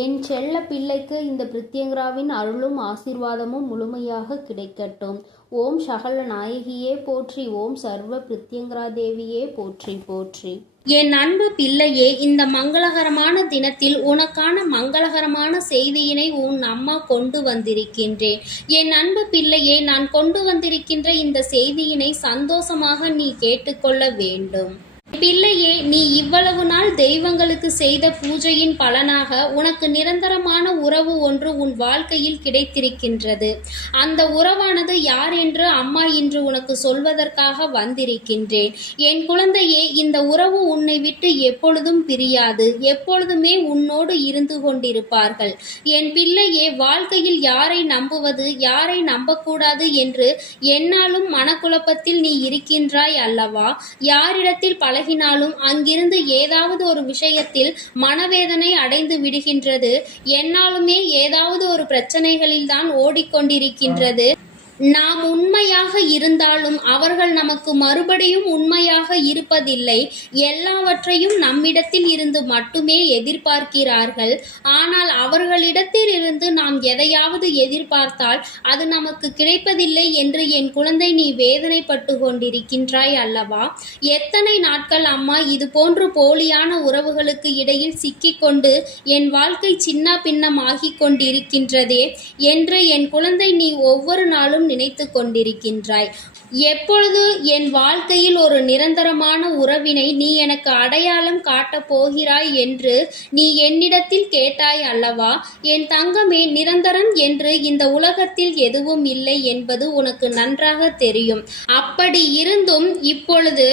என் செல்ல பிள்ளைக்கு இந்த பிரித்யங்கராவின் அருளும் ஆசீர்வாதமும் முழுமையாக கிடைக்கட்டும். ஓம் சகல நாயகியே போற்றி. ஓம் சர்வ பிரித்யங்கரா தேவியே போற்றி போற்றி. என் அன்பு பிள்ளையே, இந்த மங்களகரமான தினத்தில் உனக்கான மங்களகரமான செய்தியினை உன் அம்மா கொண்டு வந்திருக்கின்றேன். என் அன்பு பிள்ளையே, நான் கொண்டு வந்திருக்கின்ற இந்த செய்தியினை சந்தோஷமாக நீ கேட்டுக்கொள்ள வேண்டும். பிள்ளையே, நீ இவ்வளவு நாள் தெய்வங்களுக்கு செய்த பூஜையின் பலனாக உனக்கு நிரந்தரமான உறவு ஒன்று உன் வாழ்க்கையில் கிடைத்திருக்கின்றது. அந்த உறவானது யார் என்று அம்மா இன்று உனக்கு சொல்வதற்காக வந்திருக்கின்றேன். என் குழந்தையே, இந்த உறவு உன்னை விட்டு எப்பொழுதும் பிரியாது, எப்பொழுதுமே உன்னோடு இருந்து கொண்டிருப்பார்கள். என் பிள்ளையே, வாழ்க்கையில் யாரை நம்புவது, யாரை நம்பக்கூடாது என்று எந்நாளும் மனக்குழப்பத்தில் நீ இருக்கின்றாய் அல்லவா? யாரிடத்தில் பழகினாலும் அங்கிருந்து ஏதாவது ஒரு விஷயத்தில் மனவேதனை அடைந்து விடுகின்றது. எந்நாளுமே ஏதாவது ஒரு பிரச்சனைகளில்தான் ஓடிக்கொண்டிருக்கின்றது. நாம் உண்மையாக இருந்தாலும் அவர்கள் நமக்கு மறுபடியும் உண்மையாக இருப்பதில்லை. எல்லாவற்றையும் நம்மிடத்தில் இருந்து மட்டுமே எதிர்பார்க்கிறார்கள். ஆனால் அவர்களிடத்தில் இருந்து நாம் எதையாவது எதிர்பார்த்தால் அது நமக்கு கிடைப்பதில்லை என்று என் குழந்தை நீ வேதனைப்பட்டு கொண்டிருக்கின்றாய் அல்லவா? எத்தனை நாட்கள் அம்மா இது போன்று போலியான உறவுகளுக்கு இடையில் சிக்கிக்கொண்டு என் வாழ்க்கை சின்ன பின்னமாகிக் கொண்டிருக்கின்றதே என்று என் குழந்தை நீ ஒவ்வொரு நாளும் நினைத்து கொண்டிருக்கின்றாய். எப்பொழுது என் வாழ்க்கையில் ஒரு நிரந்தரமான உறவினை நீ எனக்கு அடையாளம் காட்டப் போகிறாய் என்று நீ என்னிடத்தில் கேட்டாய் அல்லவா? என் தங்கமே, நிரந்தரம் என்று இந்த உலகத்தில் எதுவும் இல்லை என்பது உனக்கு நன்றாக தெரியும். அப்படி இருந்தும் இப்பொழுது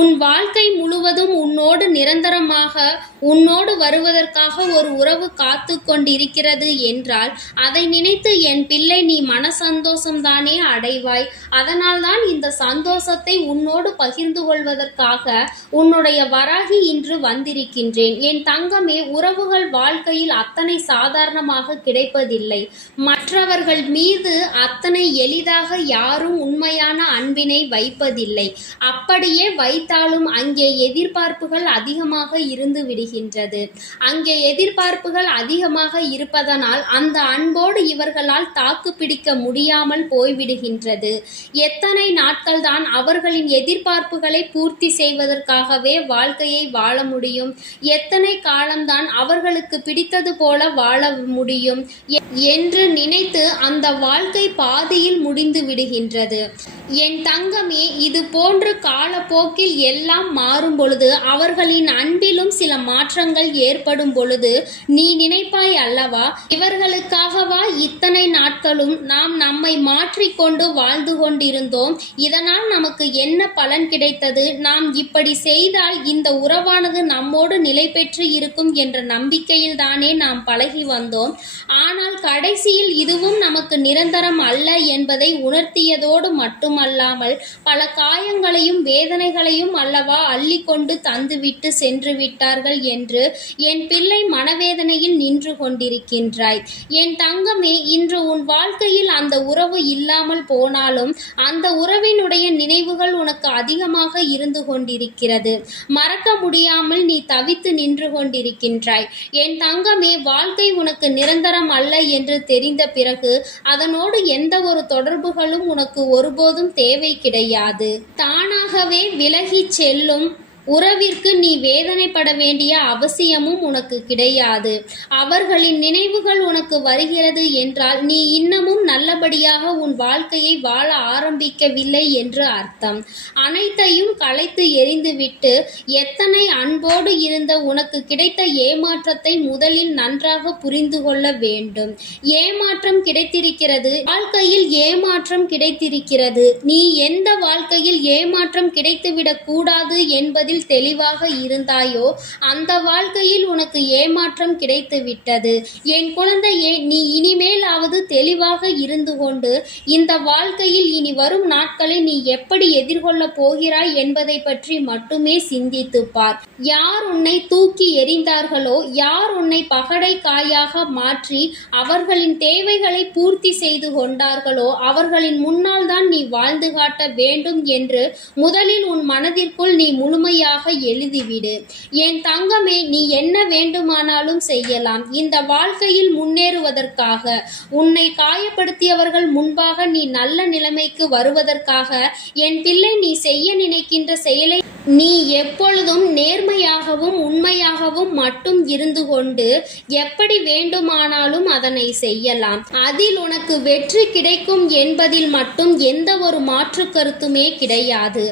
உன் வாழ்க்கை முழுவதும் உன்னோடு நிரந்தரமாக உன்னோடு வருவதற்காக ஒரு உறவு காத்து கொண்டிருக்கிறது என்றால் அதை நினைத்து என் பிள்ளை நீ மன சந்தோஷம்தானே அடைவாய். அதனால்தான் இந்த சந்தோஷத்தை உன்னோடு பகிர்ந்து கொள்வதற்காக உன்னுடைய வராகி இன்று வந்திருக்கின்றேன். என் தங்கமே, உறவுகள் வாழ்க்கையில் அத்தனை சாதாரணமாக கிடைப்பதில்லை. மற்றவர்கள் மீது அத்தனை எளிதாக யாரும் உண்மையான அன்பினை வைப்பதில்லை. அப்படியே வைத்தாலும் அங்கே எதிர்பார்ப்புகள் அதிகமாக இருந்து விடுகின்றது. அங்கே எதிர்பார்ப்புகள் அதிகமாக இருப்பதனால் அந்த அன்போடு இவர்களால் தாக்கு பிடிக்க முடியாமல் போய்விடுகின்றது. எத்தனை நாட்கள் தான் அவர்களின் எதிர்பார்ப்புகளை பூர்த்தி செய்வதற்காகவே வாழ்க்கையை வாழ முடியும்? எத்தனை காலம்தான் அவர்களுக்கு பிடித்தது போல வாழ முடியும் என்று நினைத்து அந்த வாழ்க்கை பாதியில் முடிந்து விடுகின்றது. என் தங்கமே, இது போன்று காலப்போக்கில் எல்லாம் மாறும் பொழுது, அவர்களின் அன்பிலும் சில மாற்றங்கள் ஏற்படும் பொழுது நீ நினைப்பாய் அல்லவா, இவர்களுக்காகவா இத்தனை நாட்களும் நாம் நம்மை மாற்றிக்கொண்டு வாழ்ந்து கொண்டிருந்தோம்? இதனால் நமக்கு என்ன பலன் கிடைத்தது? நாம் இப்படி செய்தால் இந்த உறவானது நம்மோடு நிலை பெற்று இருக்கும் என்ற நம்பிக்கையில் தானே நாம் பழகி வந்தோம். ஆனால் கடைசியில் இதுவும் நமக்கு நிரந்தரம் அல்ல என்பதை உணர்த்தியதோடு மட்டுமல்லாமல் பல காயங்களையும் வேதனைகளையும் அல்லவா அள்ளி கொண்டு தந்துவிட்டு சென்று விட்டார்கள் என்று என் பிள்ளை மனவேதனையில் நின்று கொண்டிருக்கின்றாய். என் தங்கமே, இன்று உன் வாழ்க்கையில் அந்த உறவு இல்லாமல் போனாலும் அந்த உறவினுடைய நினைவுகள் உனக்கு அதிகமாக இருந்து கொண்டிருக்கிறது. மறக்க முடியாமல் நீ தவித்து நின்று கொண்டிருக்கின்றாய். என் தங்கமே, வாழ்க்கை உனக்கு நிரந்தரம் அல்ல என்று தெரிந்த பிறகு அதனோடு எந்த ஒரு தொடர்புகளும் உனக்கு ஒருபோதும் தேவை கிடையாது. தானாகவே விலகிச் செல்லும் உறவிற்கு நீ வேதனைப்பட வேண்டிய அவசியமும் உனக்கு கிடையாது. அவர்களின் நினைவுகள் உனக்கு வருகிறது என்றால் நீ இன்னமும் நல்லபடியாக உன் வாழ்க்கையை வாழ ஆரம்பிக்கவில்லை என்று அர்த்தம். அனைத்தையும் களைத்து எறிந்துவிட்டு எத்தனை அன்போடு இருந்த உனக்கு கிடைத்த ஏமாற்றத்தை முதலில் நன்றாக புரிந்து கொள்ள வேண்டும். ஏமாற்றம் கிடைத்திருக்கிறது, வாழ்க்கையில் ஏமாற்றம் கிடைத்திருக்கிறது. நீ எந்த வாழ்க்கையில் ஏமாற்றம் கிடைத்துவிடக் கூடாது என்பதில் தெளிவாக இருந்தாயோ அந்த வாழ்க்கையில் உனக்கு ஏமாற்றம் கிடைத்து விட்டது. என் குழந்தையே, நீ இனிமேலாவது தெளிவாக இருந்து கொண்டு இந்த வாழ்க்கையில் இனி வரும் நாட்களை நீ எப்படி எதிர்கொள்ளப் போகிறாய் என்பதை பற்றி மட்டுமே சிந்தித்து பார். யார் உன்னை தூக்கி எறிந்தார்களோ, யார் உன்னை பகடை காயாக மாற்றி அவர்களின் தேவைகளை பூர்த்தி செய்து கொண்டார்களோ அவர்களின் முன்னால் தான் நீ வாழ்ந்து காட்ட வேண்டும் என்று முதலில் உன் மனதிற்குள் நீ முழுமையாக முழுமையாக எழுதிவிடு. என் தங்கமே, நீ என்ன வேண்டுமானாலும் செய்யலாம். இந்த வாழ்க்கையில் முன்னேறுவதற்காக, உன்னை காயப்படுத்தியவர்கள் முன்பாக நீ நல்ல நிலைமைக்கு வருவதற்காக என் பிள்ளை, நீ செய்ய நினைக்கின்ற செயலை நீ எப்பொழுதும் நேர்மையாகவும் உண்மையாகவும் மட்டும் இருந்து கொண்டு எப்படி வேண்டுமானாலும் அதனை செய்யலாம். அதில் உனக்கு வெற்றி கிடைக்கும் என்பதில் மட்டும் எந்த ஒரு மாற்று கருத்துமே கிடையாது.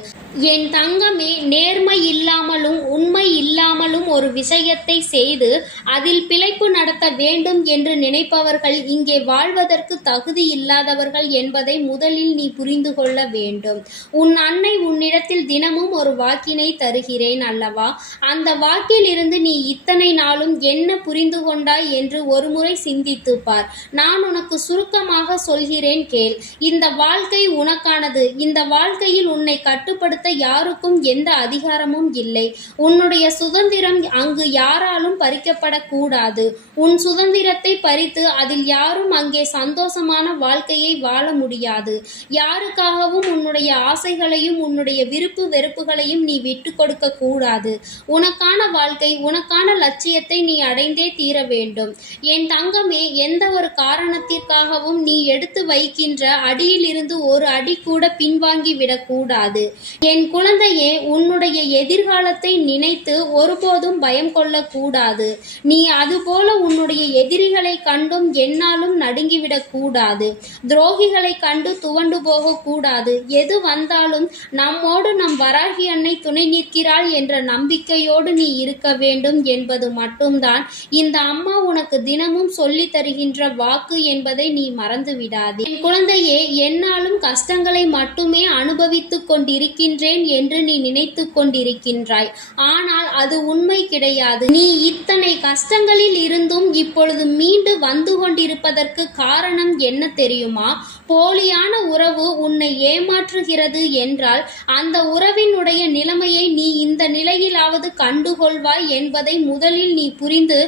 என் தங்கமே, நேர்மை இல்லாமலும் உண்மை இல்லாமலும் ஒரு விஷயத்தை செய்து அதில் பிழைப்பு நடத்த வேண்டும் என்று நினைப்பவர்கள் இங்கே வாழ்வதற்கு தகுதி இல்லாதவர்கள் என்பதை முதலில் நீ புரிந்து கொள்ள வேண்டும். உன் அன்னை உன்னிடத்தில் தினமும் ஒரு வாக்கினை தருகிறேன் அல்லவா? அந்த வாக்கில் இருந்து நீ இத்தனை நாளும் என்ன புரிந்து கொண்டாய் என்று ஒருமுறை சிந்தித்து பார். நான் உனக்கு சுருக்கமாக சொல்கிறேன் கேள். இந்த வாழ்க்கை உனக்கானது. இந்த வாழ்க்கையில் உன்னை கட்டுப்படுத்த யாருக்கும் எந்த அதிகாரமும் இல்லை. உன்னுடைய சுதந்திரம் அங்கு யாராலும் பறிக்கப்படக்கூடாது. உன் சுதந்திரத்தை பறித்து அதில் யாரும் அங்கே சந்தோஷமான வாழ்க்கையை வாழ முடியாது. யாருக்காகவும் உன்னுடைய ஆசைகளையும் உன்னுடைய விருப்பு வெறுப்புகளையும் நீ விட்டு கொடுக்க கூடாது. உனக்கான வாழ்க்கை, உனக்கான லட்சியத்தை நீ அடைந்தே தீர வேண்டும். என் தங்கமே, எந்த ஒரு காரணத்திற்காகவும் நீ எடுத்து வைக்கின்ற அடியில் இருந்து ஒரு அடி கூட பின்வாங்கி விடக்கூடாது. என் குழந்தையே, உன்னுடைய எதிர்காலத்தை நினைத்து ஒருபோதும் பயம் கொள்ளக்கூடாது. நீ அதுபோல உன்னுடைய எதிரிகளை கண்டும் என்னாலும் நடுங்கிவிடக் கூடாது. துரோகிகளை கண்டு துவண்டு போகக்கூடாது. எது வந்தாலும் நம்மோடு நம் வராகி அன்னை துணை நிற்கிறாள் என்ற நம்பிக்கையோடு நீ இருக்க வேண்டும் என்பது மட்டும்தான் இந்த அம்மா உனக்கு தினமும் சொல்லி தருகின்ற வாக்கு என்பதை நீ மறந்து விடாதே. என் குழந்தையே, என்னாலும் கஷ்டங்களை மட்டுமே அனுபவித்துக் கொண்டிருக்கின்றேன் என்று நீ நினைத்து கொண்டிருக்கின்றாய். ஆனால் அது உண்மை கிடையாது. நீ இத்தனை கஷ்டங்களில் இருந்தும் இப்பொழுது மீண்டு வந்து கொண்டிருப்பதற்கு காரணம் என்ன தெரியுமா? போலியான உறவு உன்னை ஏமாற்றுகிறது என்றால் அந்த உறவினுடைய நிலைமையை நீ இந்த நிலையிலாவது கண்டுகொள்வாய் என்பதை முதலில் நீ புரிந்து,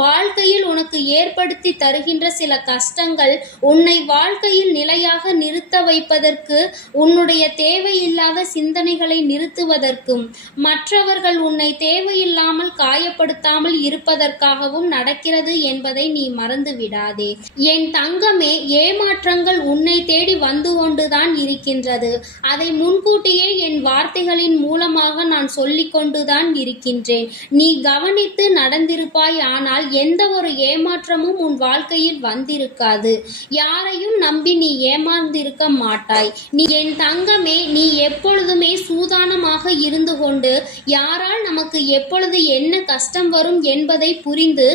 வாழ்க்கையில் உனக்கு ஏற்படுத்தி தருகின்ற சில கஷ்டங்கள் உன்னை வாழ்க்கையில் நிலையாக நிறுத்த வைப்பதற்கு, உன்னுடைய தேவையில்லாத சிந்தனைகளை நிறுத்துவதற்கும், மற்றவர்கள் உன்னை தேவையில்லாமல் காயப்படுத்தாமல் இருப்பதற்காகவும் நடக்கிறது என்பதை நீ மறந்து விடாதே. என் தங்கமே, ஏமாற்றங்கள் உன்னை தேடி வந்து கொண்டுதான் இருக்கின்றது. அதை முன்கூட்டியே என் வார்த்தைகளின் மூலமாக நான் சொல்லிக் கொண்டுதான் இருக்கின்றேன். நீ கவனித்து நடந்திருப்பாய். ஆனால் எந்த ஒரு ஏமாற்றமும் உன் வாழ்க்கையில் வந்திருக்காது. யாரையும் நம்பி நீ ஏமாந்திருக்க மாட்டாய். நீ என் தங்கமே, நீ எப்பொழுதுமே சூதானமாக இருந்து கொண்டு யாரால் நமக்கு எப்பொழுது என்ன கஷ்டம் வரும் என்பதை புரிந்து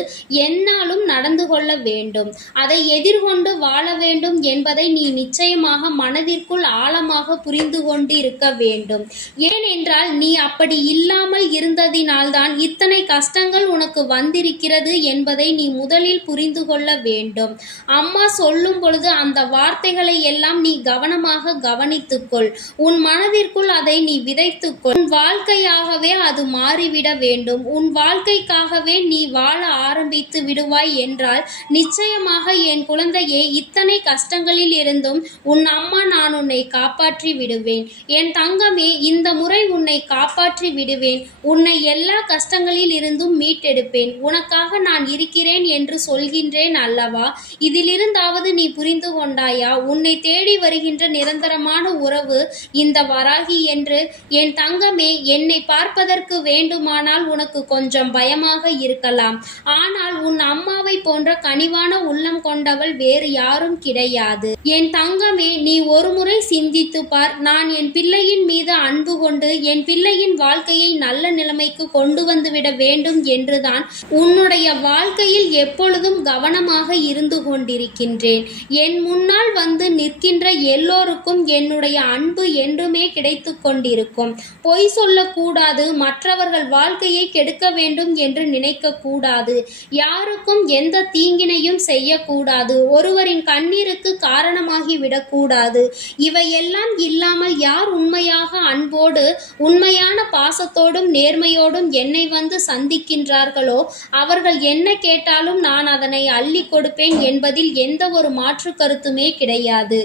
என்னாலும் நடந்து கொள்ள வேண்டும். அதை எதிர்கொண்டு வாழ வேண்டும் என்பதை நீ நிச்சயமாக மனதிற்குள் ஆழமாக புரிந்து கொண்டு இருக்க வேண்டும். ஏனென்றால் நீ அப்படி இல்லாமல் இருந்ததினால்தான் இத்தனை கஷ்டங்கள் உனக்கு வந்திருக்கிறது என்பதை நீ முதலில் புரிந்து கொள்ள வேண்டும். அம்மா சொல்லும் பொழுது அந்த வார்த்தைகளை எல்லாம் நீ கவனமாக கவனித்துக்கொள். உன் மனதிற்குள் அதை நீ விதைத்துக்கொள். உன் வாழ்க்கையாகவே அது மாறிவிட வேண்டும். உன் வாழ்க்கைக்காகவே நீ வாழ ஆரம்பித்து விடுவாய் என்றால் நிச்சயமாக என் குழந்தையே, இத்தனை கஷ்டங்களில் இருந்தும் உன் அம்மா நான் உன்னை காப்பாற்றி விடுவேன். என் தங்கமே, இந்த முறை உன்னை காப்பாற்றி விடுவேன். உன்னை எல்லா கஷ்டங்களில் இருந்தும் மீட்டெடுப்பேன். உனக்காக நான் இருக்கிறேன் என்று சொல்கின்றேன் அல்லவா? இதிலிருந்தாவது நீ புரிந்து கொண்டாயா? உன்னை தேடி வருகின்ற நிரந்தரமான உறவு இந்த வராகி என்று. என் தங்கமே, என்னை பார்ப்பதற்கு வேண்டுமானால் உனக்கு கொஞ்சம் பயமாக இருக்கலாம். ஆனால் உன் அம்மாவை போன்ற கனிவான உள்ளம் கொண்டவள் வேறு யாரும் கிடையாது. என் தங்கமே, நீ ஒருமுறை சிந்தித்து பார். நான் என் பிள்ளையின் மீது அன்பு கொண்டு என் பிள்ளையின் வாழ்க்கையை நல்ல நிலைமைக்கு கொண்டு வந்துவிட வேண்டும் என்றுதான் உன்னுடைய வாழ்க்கையில் எப்பொழுதும் கவனமாக இருந்து கொண்டிருக்கின்றேன். என் முன்னால் வந்து நிற்கின்ற எல்லோருக்கும் என்னுடைய அன்பு என்றுமே கிடைத்து கொண்டிருக்கும். பொய் சொல்லக்கூடாது. மற்றவர்கள் வாழ்க்கையை கெடுக்க வேண்டும் என்று நினைக்க கூடாது. யாருக்கும் எந்த தீங்கினையும் செய்யக்கூடாது. ஒருவரின் கண்ணீருக்கு காரணமாக பாரமாகிவிடக்கூடாது. இவையெல்லாம் இல்லாமல் யார் உண்மையாக அன்போடு உண்மையான பாசத்தோடும் நேர்மையோடும் என்னை வந்து சந்திக்கின்றார்களோ அவர்கள் என்ன கேட்டாலும் நான் அதனை அள்ளி கொடுப்பேன் என்பதில் எந்த ஒரு மாற்று கருத்துமே கிடையாது.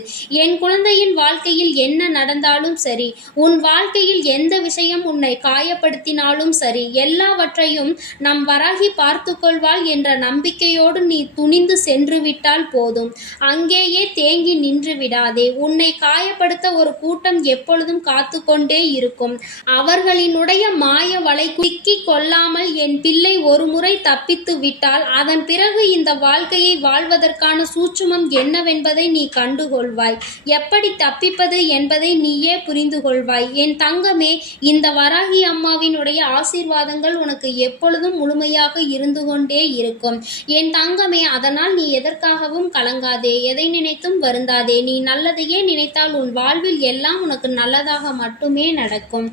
என் குழந்தையின் வாழ்க்கையில் என்ன நடந்தாலும் சரி, உன் வாழ்க்கையில் எந்த விஷயம் உன்னை காயப்படுத்தினாலும் சரி, எல்லாவற்றையும் நம் வராகி பார்த்து கொள்வாள் என்ற நம்பிக்கையோடு நீ துணிந்து சென்று விட்டால் போதும். அங்கேயே தேங்கி நின்று விடாதே. உன்னை காயப்படுத்த ஒரு கூட்டம் எப்பொழுதும் காத்து கொண்டே இருக்கும். அவர்களினுடைய மாய வலை சிக்கிக் கொள்ளாமல் என் பிள்ளை ஒரு முறை தப்பித்து விட்டால் அதன் பிறகு இந்த வாழ்க்கையை வாழ்வதற்கான சூட்சுமம் என்னவென்பதை நீ கண்டுகொள்வாய். எப்படி தப்பிப்பது என்பதை நீயே புரிந்து கொள்வாய். என் தங்கமே, இந்த வராகி அம்மாவினுடைய ஆசீர்வாதங்கள் உனக்கு எப்பொழுதும் முழுமையாக இருந்து கொண்டே இருக்கும். என் தங்கமே, அதனால் நீ எதற்காகவும் கலங்காதே, எதை நினைத்தும் வருந்தாதே. நீ நல்லதையே நினைத்தால் உன் வாழ்வில் எல்லாம் உனக்கு நல்லதாக மட்டுமே நடக்கும்.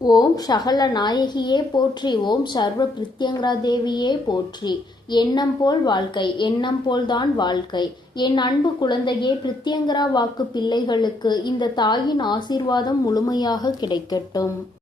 ஓம் சகல நாயகியே போற்றி. ஓம் சர்வ பிரித்யங்கரா தேவியே போற்றி. எண்ணம் போல் வாழ்க்கை, எண்ணம் போல்தான் வாழ்க்கை. என் அன்பு குழந்தையே, பிரித்யங்கரா வாக்கு பிள்ளைகளுக்கு இந்த தாயின் ஆசீர்வாதம் முழுமையாக கிடைக்கட்டும்.